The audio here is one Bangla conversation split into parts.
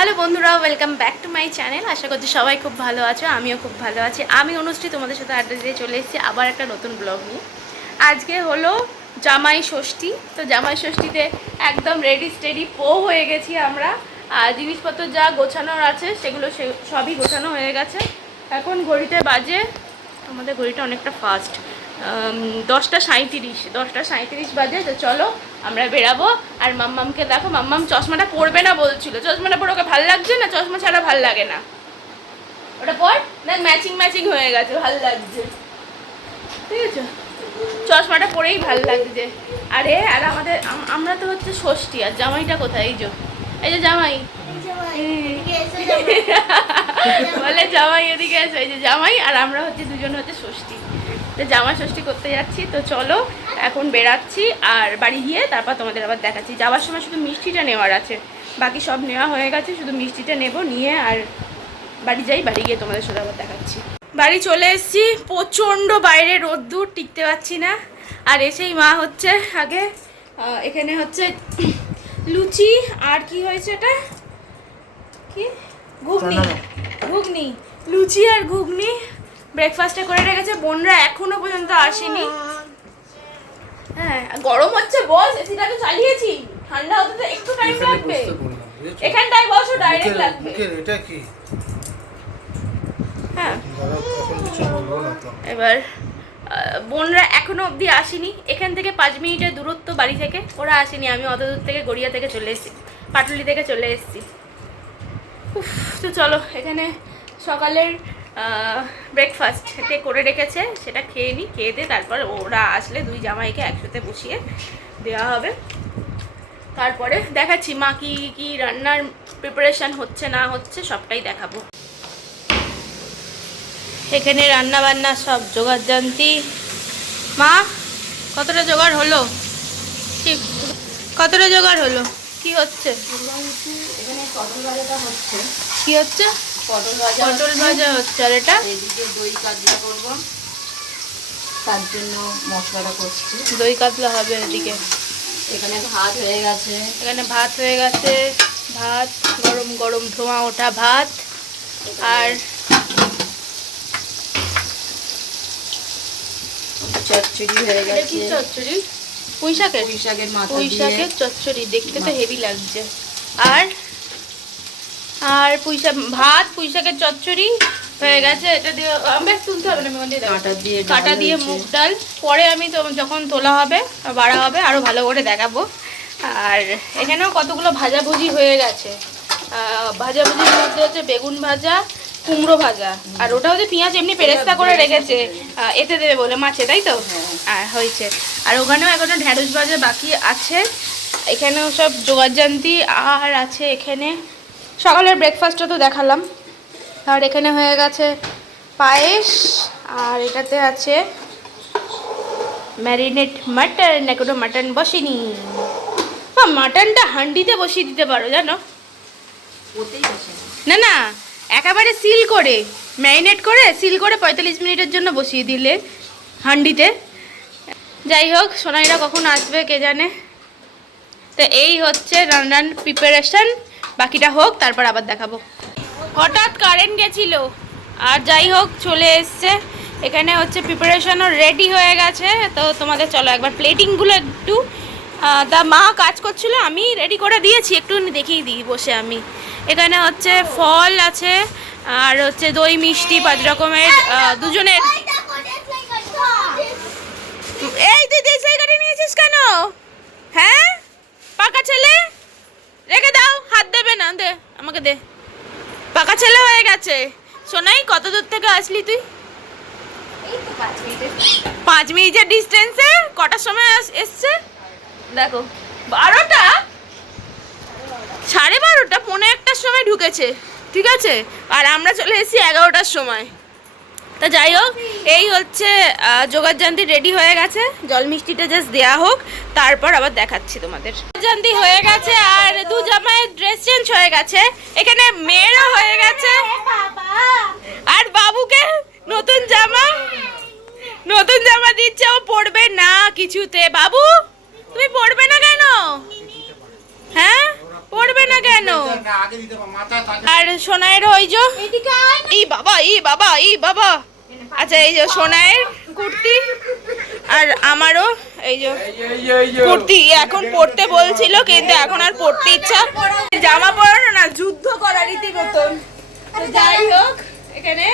হ্যালো বন্ধুরা welcome back to my channel আশা করছি সবাই খুব ভালো আছো, আমিও খুব ভালো আছি। আমি অনুশ্রী, তোমাদের সাথে আড্ডা দিয়ে চলে এসেছি আবার একটা নতুন ব্লগ নিয়ে। আজকে হলো জামাই ষষ্ঠী, তো জামাই ষষ্ঠীতে একদম রেডি স্টেডি পো হয়ে গেছি আমরা। আর জিনিসপত্র যা গোছানোর আছে, সেগুলো সবই গোছানো হয়ে গেছে। এখন ঘড়িতে বাজে, আমাদের ঘড়িটা অনেকটা ফাস্ট দশটা সাঁইত্রিশ দশটা সাঁইত্রিশ বাজে তো চলো আমরা বেরাবো। আর মাম্মামকে দেখো মাম্মাম চশমাটা পরবে না বলছিল। চশমাটা পরে ওকে ভালো লাগছে না? চশমা ছাড়া ভালো লাগে না। ওটা পর? না ম্যাচিং ম্যাচিং হয়ে গেছে ভালো লাগছে। ঠিক আছে? চশমাটা পরেই ভালো লাগছে। আরে আর আমাদের আমরা তো হচ্ছে ষষ্ঠী আর জামাইটা কোথায়? এই যে এই যে জামাই। বলে জামাই এদিকে আছে এই যে জামাই আর আমরা হচ্ছে দুজন হচ্ছে ষষ্ঠী। তো জামাই ষষ্ঠী করতে যাচ্ছি তো চলো এখন বেরাচ্ছি আর বাড়ি গিয়ে তারপর তোমাদের আবার দেখাচ্ছি। যাওয়ার সময় শুধু মিষ্টিটা নেওয়ার আছে বাকি সব নেওয়া হয়ে গেছে শুধু মিষ্টিটা নেব নিয়ে আর বাড়ি যাই বাড়ি গিয়ে তোমাদের সাথে আবার দেখাচ্ছি। বাড়ি চলে এসেছি প্রচণ্ড বাইরে রোদ্দুর টিকতে পারছি না। আর এসেই মা হচ্ছে আগে এখানে হচ্ছে লুচি আর কি হয়েছে এটা? কি? ঘুগনি। ঘুগনি। লুচি আর ঘুগনি। ব্রেকফাস্টে করে রেখেছে বোনরা এখনও পর্যন্ত আসেনি। হ্যাঁ গরম হচ্ছে বস এসিটা তো চালিয়েছি। ঠান্ডা হতে তো একটু টাইম লাগবে। এখানটায় বসো ডাইরেক্ট লাগবে। এটা কি? হ্যাঁ। এবার বোনরা এখনও অবধি আসেনি। এখান থেকে পাঁচ মিনিটের দূরত্ব বাড়ি থেকে। ওরা আসেনি আমি অত দূর থেকে গড়িয়া থেকে চলে এসেছি পাটুলি থেকে চলে এসেছি। উফ তো চলো এখানে সকালের ব্রেকফাস্ট করে রেখেছে সেটা খেয়ে নিই খেয়ে দিয়ে তারপর ওরা আসলে দুই জামাইকে একসাথে বসিয়ে দেওয়া হবে। তারপরে দেখাচ্ছি মা কি কি রান্নার প্রিপারেশন হচ্ছে না হচ্ছে সবটাই দেখাবো। এখানে রান্না বান্না সব জোগাড় জানতি। মা কতটা জোগাড় হলো? ঠিক কতটা জোগাড় হলো? কি হচ্ছে। কি হচ্ছে? পটল ভাজা পটল ভাজা হচ্ছে। আর এটা? এদিকে দই কাতলা করব। তার জন্য মশলাটা করছি। দই কাতলা হবে এদিকে। এখানে ভাত হয়ে গেছে। এখানে ভাত হয়ে গেছে। ভাত গরম গরম ধোঁয়া ওঠা ভাত। আর চচ্চড়ি হয়ে কি গেছে। চচ্চড়ি? পুঁই শাকের মাথা পুঁই চচ্চড়ি। দেখতে তো হেভি লাগছে। আর আর পুঁইশাক ভাত পুঁই শাকের চচ্চড়ি হয়ে গেছে এটা দিয়ে আমরা তুলতে হবে না। কাঁটা দিয়ে কাটা দিয়ে মুগ ডাল। পরে আমি যখন তোলা হবে বাড়া হবে আরও ভালো করে দেখাবো। আর এখানেও কতগুলো ভাজাভুজি হয়ে গেছে। ভাজাভুজির মধ্যে হচ্ছে বেগুন ভাজা কুমড়ো ভাজা আর ওটা হচ্ছে পেঁয়াজ এমনি পেরেস্তা করে রেখেছে। এতে দেবে বলে মাছে তাই তো? আর হয়েছে। আর ওখানেও এখনও ঢ্যাঁড়স ভাজা বাকি আছে। এখানেও সব জোগাড়জান্তি আর আছে এখানে। সকালের ব্রেকফাস্টটা তো দেখালাম। আর এখানে হয়ে গেছে পায়েস আর এটাতে আছে ম্যারিনেট মাটন এখনও মাটন বসেনি। হ্যাঁ মাটনটা হান্ডিতে বসিয়ে দিতে পারো জানো? না না একেবারে সিল করে ম্যারিনেট করে সিল করে পঁয়তাল্লিশ মিনিটের জন্য বসিয়ে দিলে হান্ডিতে। যাই হোক সোনাইরা কখন আসবে কে জানে? তো এই হচ্ছে রান্নার প্রিপারেশন বাকিটা হোক, তারপর আবার দেখাবো। হঠাৎ কারেন্ট গেছিল, আর যাই হোক, চলে এসছে। এখানে হচ্ছে প্রিপারেশনও রেডি হয়ে গেছে। তো তোমাদের চলো একবার প্লেটিংগুলো একটু তা মা কাজ করছিল, আমি রেডি করে দিয়েছি। একটু দেখিয়ে দিই বসে আমি। এখানে হচ্ছে ফল আছে, আর হচ্ছে দই, মিষ্টি, পাঁচ রকমের দুজনের। এই তুই দেশাই কাটে নিয়েছিস কেন? হ্যাঁ? পাকা ছেলে? রেখে দাও, হাত দেবে না, দে, আমাকে দে। পাকা ছেলে হয়ে গেছে। সোনাই, কত দূর থেকে আসলি তুই? পাঁচ মিনিটের ডিস্টেন্সে কটার সময় এসছে? দেখো, বারোটা? সাড়ে বারোটা পনেরো একটার সময় ঢুকেছে, ঠিক আছে? আর আমরা চলে এসেছি এগারোটার সময়। তা যাই হোক, এই হচ্ছে যোগাযান্তি রেডি হয়ে গেছে। জল মিষ্টিটা জাস্ট দেওয়া হোক, তারপর আবার দেখাচ্ছি তোমাদের। যোগাযান্তি হয়ে গেছে, আর দু জামাইয়ের ড্রেস চেঞ্জ হয়ে গেছে। এখানে মেয়েরও হয়ে গেছে। আর বাবুকে নতুন জামা নতুন জামা দিচ্ছে, ও পড়বে না কিছুতে। বাবু, তুমি পড়বে না কেন? হ্যাঁ? পড়বে না কেন। আর সোনায়ের ওই যে এই বাবা এই বাবা এই বাবা। আচ্ছা এই যে সোনায়ের কুর্তি আর আমারও এই যে কুর্তি। এখন পড়তে বলছিল কিন্তু এখন আর পড়তে ইচ্ছা। জামা পরানো না যুদ্ধ করা রীতিমতন। তো যাই হোক এখানে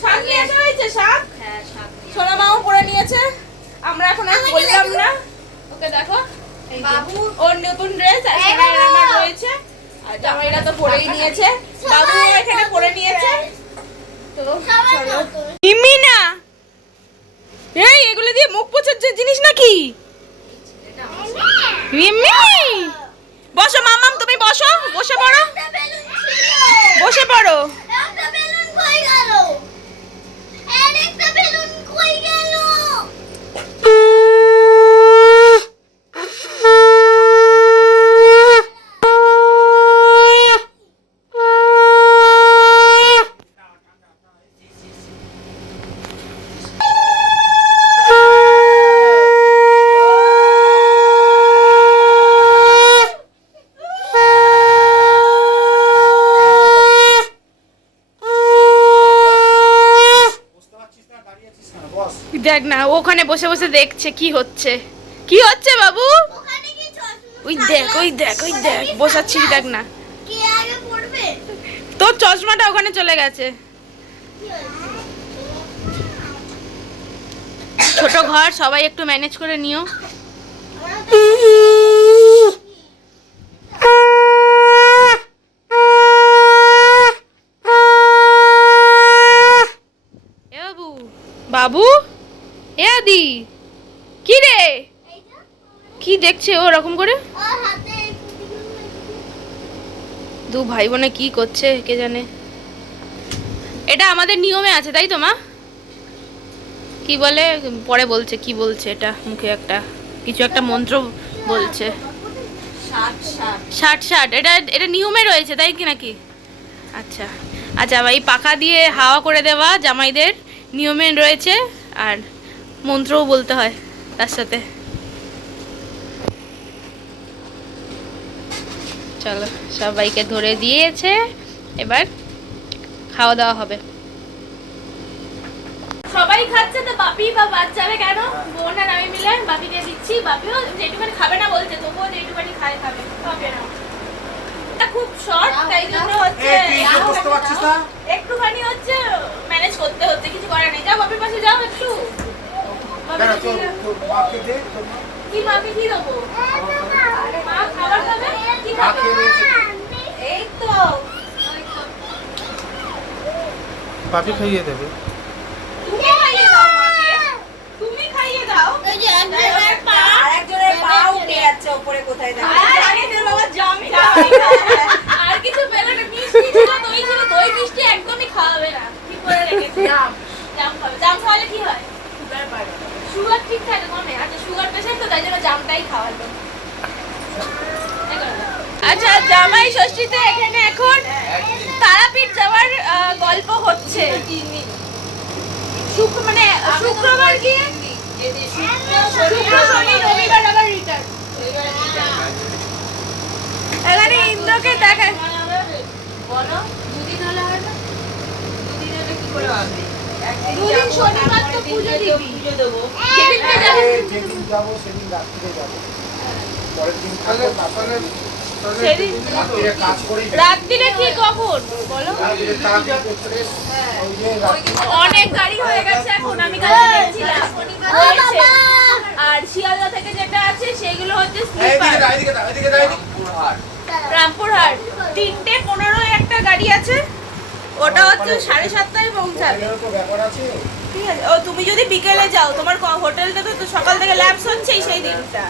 শাক নিয়ে আসা হয়েছে শাক? হ্যাঁ সোনা মাও পরে নিয়েছে। আমরা এখন আর বললাম না। ওকে দেখো। ওর নতুন ড্রেস আমার রয়েছে। আর জামাইরা তো পরেই নিয়েছে। বাবু এখানে পরে নিয়েছে। তো চলো। না এই এগুলো দিয়ে মুখ পোছার যে জিনিস নাকি? মিমি বসো মামাম তুমি বসো। বসে পড়ো। বসে পড়ো। একটা বেলুন কই গেল এর একটা বেলুন কই গেল বুঝতে পারছিস না, দাঁড়িয়ে আছিস কেন? বস। দেখ না, ওখানে বসে বসে দেখছে কি হচ্ছে। কি হচ্ছে বাবু? ওই দেখ ওই দেখ ওই দেখ বসাচ্ছি দেখ না। তোর চশমাটা ওখানে চলে গেছে। ছোট ঘর, সবাই একটু ম্যানেজ করে নিও। বাবু বাবু? আদি কি রে? কি দেখছে ও রকম করে? দু ভাই বোনে কি করছে, কে জানে? এটা আমাদের নিয়মে আছে, তাই তো মা? কি বলে? পরে বলছে, কি বলছে এটা মুখে একটা? কিছু একটা মন্ত্র বলছে। ষাট ষাট, এটা এটা নিয়মে রয়েছে, তাই কি নাকি? আচ্ছা আচ্ছা এই পাখা দিয়ে হাওয়া করে দেওয়া জামাইদের নিয়মে রয়েছে, আর মন্ত্রও বলতে হয় তার সাথে। চলো সবাইকে ধরে দিয়েছে। এবার খাওয়া দাওয়া হবে। সবাই খাচ্ছে তো বাপি বা বাচ্চাবে কেন? বোন আর আমি মিলে বাপিকে দিচ্ছি। বাপিও যেটুখানি খাবে না বলছে তবুও যেটুখানি খায় খাবে। হবে না। এটা খুব শর্ট তাই জন্য হচ্ছে? একটুখানি হচ্ছে ম্যানেজ করতে হচ্ছে কিছু করার নেই। যাও বাপির পাশে যাও একটু। কেন, তোর- তোর মাকে দে, তোর কি মাকে কি দেবো? মা খাবার খাবে? কি খাবে? এই তো। ওই খাইয়ে দেবে। তুমি খাইয়ে দাও মাকে। তুমি খাইয়ে দাও। এই যে একজনের পা আর পা উঠে যাচ্ছে ওপরে কোথায় দেখো। আর তোর বাবা জামি আর কিছু পেলে না মিষ্টি ছিল দই ছিল দই মিষ্টি একদমই খাওয়াবে না। কি করে রেখেছে? জাম। জাম খাবে। জাম খাওয়ালে কি হয়? সুগার বাড়ে সুগার ঠিক থাকে কমে। আচ্ছা সুগার পেশেন্ট তো তাই জন্য জামটাই খাওয়ালো আচ্ছা জামাই ষষ্ঠীতে এখানে এখন তারাপীঠ যাওয়ার গল্প হচ্ছে। শুক্র মানে শুক্রবার গিয়ে শুক্র শনি রবিবার আবার রিটার্ন এখানে ইন্দ্রকে দেখায়। বলো দুদিন হলে হয় না দুদিন হলে কি করে হবে? দুদিন শনিবার তো পুজো দিবি। পুজো দেবো সেদিনকে যাবে। যেদিন যাব সেদিন রাত্রিরে যাব। পরের দিন তারপরে সেদিন রাত্রিরে কাজ করি। রাত্রিরে কি কখন? বলো। রাত্রিরে তাড়াতাড়ি করতে ওই যে রাত্রি অনেক গাড়ি হয়ে গেছে এখন আমি কালকে দেখছিলাম আর শিয়ালদা থেকে যেটা আছে সেগুলো হচ্ছে। রামপুরহাট। তিনটে পনেরো একটা গাড়ি আছে। ওটা হচ্ছে সাড়ে সাতটায় পৌঁছাবে। ঠিক আছে। ও তুমি যদি বিকেলে যাও তোমার হোটেলটা তো সকাল থেকে ল্যাবস হচ্ছেই সেই দিনটা।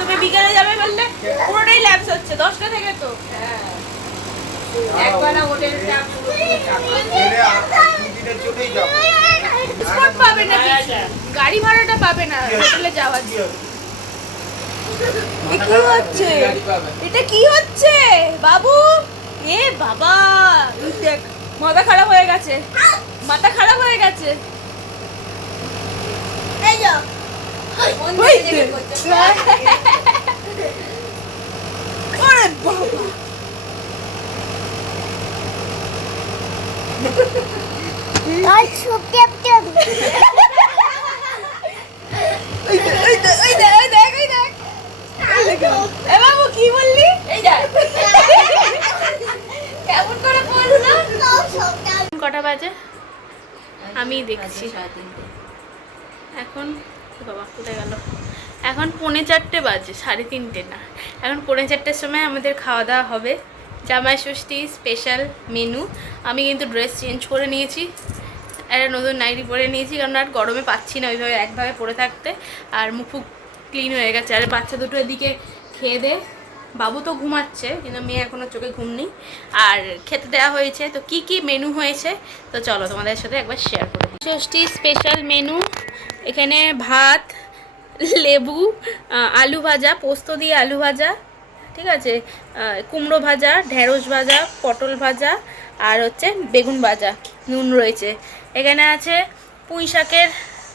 তুমি বিকেলে যাবে বললে পুরোটাই ল্যাবস হচ্ছে দশটা থেকে তো। পাবে না গাড়ি ভাড়াটা পাবে না হোটেলে যাওয়ার জন্য। কি হচ্ছে? এটা কি হচ্ছে? বাবু? এ বাবা দেখ। মাথা খারাপ হয়ে গেছে। মাথা খারাপ হয়ে গেছে। এই যে। কোন ওই বাজে? আমি দেখছি। এখন বাবা কোথায় গেল? এখন পৌনে চারটে বাজে সাড়ে তিনটে না। এখন পৌনে চারটের সময় আমাদের খাওয়া দাওয়া হবে। জামাই ষষ্ঠী স্পেশাল মেনু আমি কিন্তু ড্রেস চেঞ্জ করে নিয়েছি। একটা নতুন নাইটি পরে নিয়েছি কারণ আর গরমে পাচ্ছি না ওইভাবে একভাবে পরে থাকতে। আর মুখ ক্লিন হয়ে গেছে। আর বাচ্চা দুটো এদিকে খেয়ে দে। বাবু তো ঘুমাচ্ছে, কিন্তু মেয়ে এখনও চোখে ঘুম নেই। আর খেতে দেওয়া হয়েছে, তো কি কি মেনু হয়েছে, তো চলো তোমাদের সাথে একবার শেয়ার করে ষষ্ঠী স্পেশাল মেনু এখানে ভাত, লেবু আলু ভাজা, পোস্ত দিয়ে আলু ভাজা, ঠিক আছে? কুমড়ো ভাজা, ঢেঁড়স ভাজা, পটল ভাজা, আর হচ্ছে বেগুন ভাজা, নুন রয়েছে। এখানে আছে পুঁই শাকের,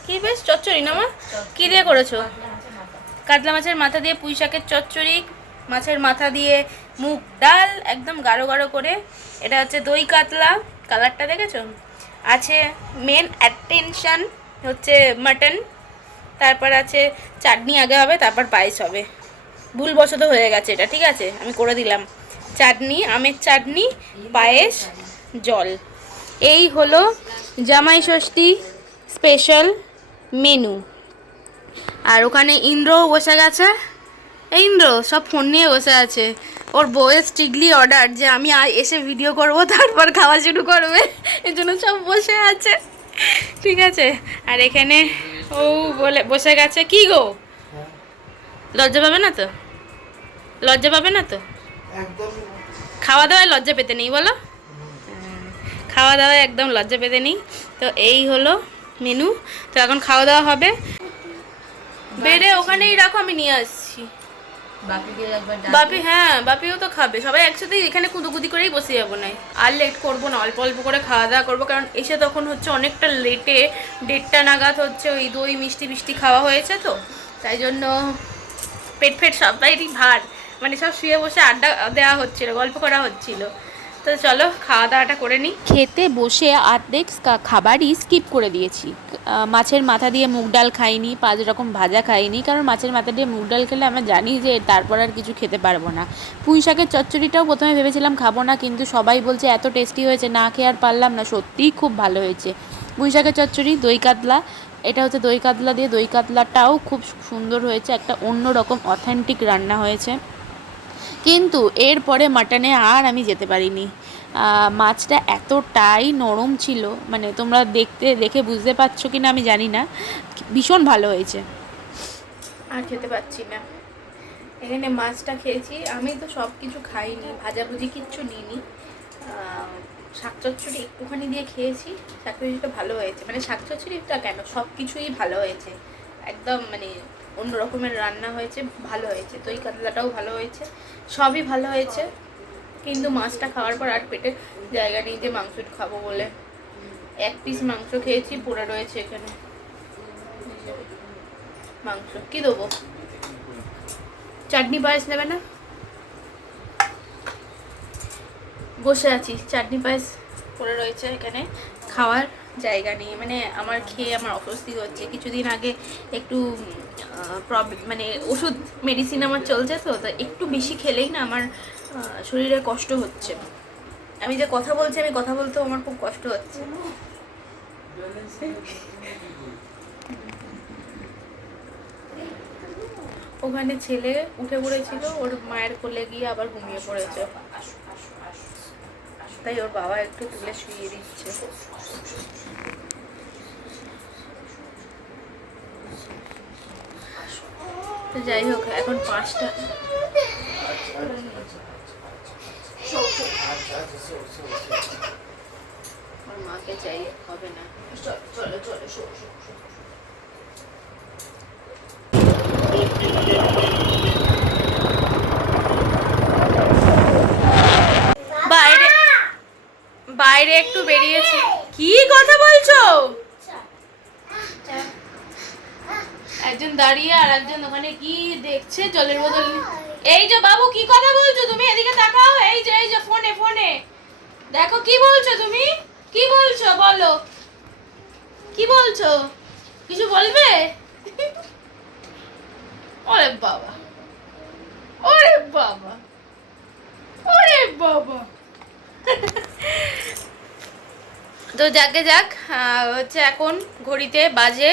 কি বেশ? চচ্চড়ি না মা? কী দিয়ে করেছ? কাতলা মাছের মাথা দিয়ে পুঁই শাকের চচ্চড়ি মাছের মাথা দিয়ে মুগ ডাল একদম গাঢ় গাঢ় করে। এটা হচ্ছে দই কাতলা। কালারটা দেখেছ? আছে মেন অ্যাটেনশন হচ্ছে মাটন তারপর আছে চাটনি আগে হবে, তারপর পায়েস হবে। ভুলবশত হয়ে গেছে এটা, ঠিক আছে? আমি করে দিলাম। চাটনি, আমের চাটনি, পায়েস, জল। এই হলো জামাই ষষ্ঠী স্পেশাল মেনু আর ওখানে ইন্দ্রও বসে গেছে। এই ইন্দ্র সব ফোন নিয়ে বসে আছে। ওর বউয়ের স্ট্রিকলি অর্ডার যে আমি এসে ভিডিও করব তারপর খাওয়া শুরু করবে। এই জন্য সব বসে আছে। ঠিক আছে? আর এখানে ও বলে বসে গেছে। কি গো? লজ্জা পাবে না তো? লজ্জা পাবে না তো? খাওয়া দাওয়ায় লজ্জা পেতে নেই বলো? খাওয়া দাওয়ায় একদম লজ্জা পেতে নেই। তো এই হলো মেনু। তো এখন খাওয়া দাওয়া হবে। বেড়ে ওখানেই রাখো আমি নিয়ে আসছি। বাপি হ্যাঁ বাপিও তো খাবে। সবাই একসাথে এখানে কুদুকুদি করেই বসে যাব না। আর লেট করব না, অল্প অল্প করে খাওয়া দাওয়া করব। কারণ এসে তখন হচ্ছে অনেকটা লেটে দেড়টা নাগাদ হচ্ছে ওই দই মিষ্টি মিষ্টি খাওয়া হয়েছে তো। তাই জন্য পেট ফেট সবাইরই ভার। মানে সব শুয়ে বসে আড্ডা দেওয়া হচ্ছিল, গল্প করা হচ্ছিল। তো চলো খাওয়া দাওয়াটা করে নিই খেতে বসে অর্ধেক খাবারই স্কিপ করে দিয়েছি। মাছের মাথা দিয়ে মুগ ডাল খাইনি পাঁচ রকম ভাজা খাইনি, কারণ মাছের মাথা দিয়ে মুগ ডাল খেলে আমরা জানি যে তারপর আর কিছু খেতে পারব না। পুঁই শাকের চচ্চড়িটাও প্রথমে ভেবেছিলাম খাব না, কিন্তু সবাই বলছে এত টেস্টি হয়েছে, না খেয়ে আর পারলাম না, সত্যিই খুব ভালো হয়েছে। পুঁই শাকের চচ্চড়ি, দই কাতলা, এটা হচ্ছে দই কাতলা দিয়ে, দই কাতলাটাও খুব সুন্দর হয়েছে, একটা অন্য রকম অথেন্টিক রান্না হয়েছে। কিন্তু এরপরে মাটনে আর আমি যেতে পারিনি। মাছটা এতটাই নরম ছিল মানে তোমরা দেখতে, দেখে বুঝতে পারছ কি না আমি জানি না, ভীষণ ভালো হয়েছে। আর খেতে পাচ্ছি না। এখানে মাছটা খেয়েছি, আমি তো সব কিছু খাইনি, ভাজাভুজি কিচ্ছু নিইনি। শাক চচ্চড়ি একটুখানি দিয়ে খেয়েছি শাক চচ্চড়িটা ভালো হয়েছে। মানে শাক চচ্চড়িটা কেন? সব কিছুই ভালো হয়েছে। একদম মানে অন্য রকমের রান্না হয়েছে, ভালো হয়েছে। দই কাতলাটাও ভালো হয়েছে, সবই ভালো হয়েছে। কিন্তু মাছটা খাওয়ার পর আর পেটে জায়গা নেই যে মাংস খাব বলে। এক পিস মাংস খেয়েছি, পড়ে রয়েছে এখানে। মাংস, কি দেবো? চাটনি পায়েস নেবে না? বসে আছি, চাটনি পায়েস পড়ে রয়েছে এখানে, খাওয়ার। জায়গা নেই। মানে আমার খেয়ে আমার অস্বস্তি হচ্ছে। কিছুদিন আগে একটু প্রবলেম মানে ওষুধ মেডিসিন আমার চলছে তো তো একটু বেশি খেলেই না আমার শরীরে কষ্ট হচ্ছে। আমি যে কথা বলছি, আমি কথা বলতেও আমার খুব কষ্ট হচ্ছে। ওখানে ছেলে উঠে পড়েছিল, ওর মায়ের কোলে গিয়ে আবার ঘুমিয়ে পড়েছে। তাই ওর বাবা একটু তুলে শুয়ে দিচ্ছে। তো যাই হোক, এখন পাঁচটা। ওর মাকে চাই হবে না। চলো চলো বাইরে একটু বেরিয়েছি। কি কথা বলছো? একজন দাঁড়িয়ে আর একজন ওখানে কি দেখছে জলের বোতল এই যে বাবু, কি কথা বলছো তুমি? এদিকে তাকাও। এই যে এই যে, ফোনে ফোনে। দেখো, কি বলছো তুমি? কি বলছো? বলো। কি বলছো? কিছু বলবে? ওরে বাবা। ওরে বাবা। ওরে বাবা। তো যাকে যাক হচ্ছে এখন ঘড়িতে বাজে,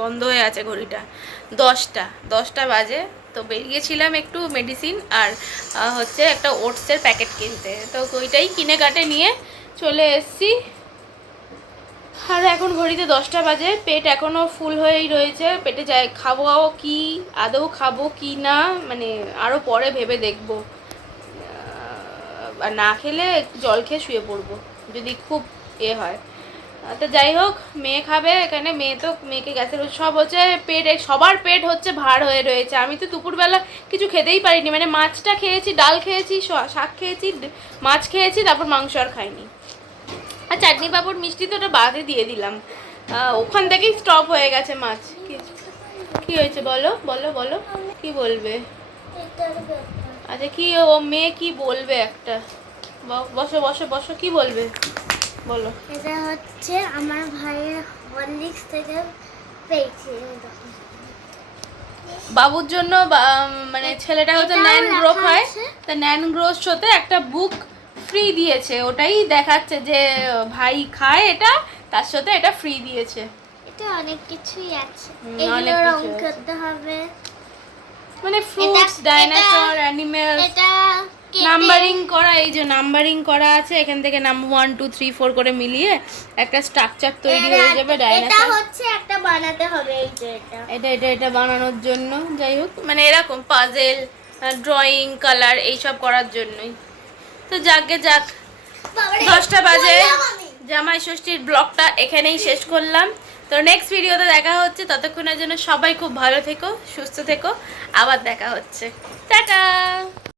বন্ধ হয়ে আছে ঘড়িটা, দশটা দশটা বাজে। তো বেরিয়েছিলাম একটু মেডিসিন আর হচ্ছে একটা ওটসের প্যাকেট কিনতে। তো ওইটাই কিনে কাটে নিয়ে চলে এসছি। আর এখন ঘড়িতে দশটা বাজে, পেট এখনও ফুল হয়েই রয়েছে। পেটে যায় খাব কি, আদৌ খাব কি না মানে আরও পরে ভেবে দেখব। না খেলে জল খেয়ে শুয়ে পড়ব। যদি খুব এ হয়। তো যাই হোক, মেয়ে খাবে এখানে, মেয়ে তো মেয়েকে গ্যাসের সব হচ্ছে পেট সবার পেট হচ্ছে ভার হয়ে রয়েছে। আমি তো দুপুরবেলা কিছু খেতেই পারিনি মানে মাছটা খেয়েছি, ডাল খেয়েছি শাক খেয়েছি মাছ খেয়েছি, তারপর মাংস আর খাইনি। আর চাটনি পাঁপড়, মিষ্টি তো ওটা বাদে দিয়ে দিলাম। ওখান থেকেই স্টপ হয়ে গেছে মাছ। কি- হয়েছে বলো বলো বলো, কি বলবে? আচ্ছা কি ও মেয়ে কি বলবে একটা? বসো বসো বসো, কি বলবে? বলো। এটা হচ্ছে আমার ভাইয়ের হরলিক্স থেকে পেয়েছি। বাবুর জন্য মানে ছেলেটা হচ্ছে ন্যান লেখা হয়। তা ন্যান গ্রোথ শোতে একটা বুক ফ্রি দিয়েছে। ওটাই দেখাচ্ছে যে ভাই খায় এটা তার সাথে এটা ফ্রি দিয়েছে। এটা অনেক কিছুই আছে। এগুলো রং করতে হবে। মানে ফ্রুটস ডাইনোসর এটা- অ্যানিমেল এটা নাম্বারিং করা এই যে নাম্বারিং করা আছে এখান থেকে number one two three four করে মিলিয়ে একটা স্ট্রাকচার তৈরি হয়ে যাবে এটা হচ্ছে একটা বানাতে হবে এই যে এটা। এটা এটা এটা বানানোর জন্য যাই হোক মানে এরকম পাজেল ড্রয়িং কালার এইসব করার জন্যই। তো যাকে যাক দশটা বাজে। জামাই ষষ্ঠীর ব্লগটা এখানেই শেষ করলাম। তো নেক্সট ভিডিওতে দেখা হচ্ছে ততক্ষণের জন্য সবাই খুব ভালো থেকো সুস্থ থেকো আবার দেখা হচ্ছে। টাটা!